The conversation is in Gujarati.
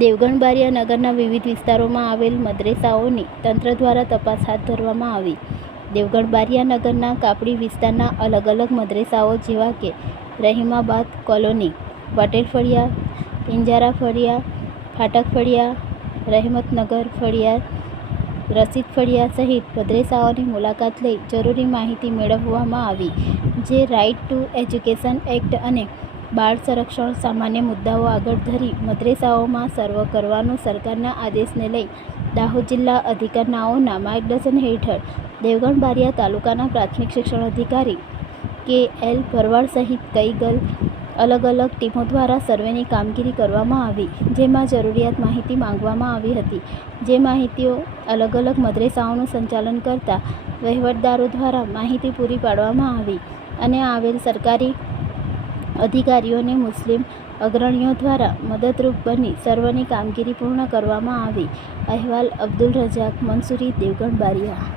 દેવગણ બારિયા નગરના વિવિધ વિસ્તારોમાં આવેલ મદ્રેસાઓની તંત્ર દ્વારા તપાસ હાથ ધરવામાં આવી. દેવગણ બારિયા નગરના કાપડી વિસ્તારના અલગ અલગ મદ્રેસાઓ જેવા કે રહીમાબાદ કોલોની, પટેલ ફળિયા, પિંજારા ફળિયા, ફાટક ફળિયા, રહેમતનગર ફળિયા, રશીદ ફળિયા સહિત મદ્રેસાઓની મુલાકાત લઈ જરૂરી માહિતી મેળવવામાં આવી, જે રાઇટ ટુ એજ્યુકેશન એક્ટ અને બાળ સંરક્ષણ સામાન્ય મુદ્દાઓ આગળ ધરી મદ્રેસાઓમાં સર્વે કરવાનો સરકારના આદેશને લઈ દાહોદ જિલ્લા અધિકારીઓના માર્ગદર્શન હેઠળ દેવગણ બારિયા તાલુકાના પ્રાથમિક શિક્ષણ અધિકારી કે.એલ. ભરવાડ સહિત કઈ અલગ અલગ ટીમો દ્વારા સર્વેની કામગીરી કરવામાં આવી, જેમાં જરૂરિયાત માહિતી માંગવામાં આવી હતી. જે માહિતીઓ અલગ અલગ મદ્રેસાઓનું સંચાલન કરતા વહીવટદારો દ્વારા માહિતી પૂરી પાડવામાં આવી અને આવેલ સરકારી અધિકારીઓને મુસ્લિમ અગ્રણીઓ દ્વારા મદદરૂપ બની સર્વેની કામગીરી પૂર્ણ કરવામાં આવી. અહેવાલ અબ્દુલ રજાક મંસૂરી, દેવગણ બારિયા.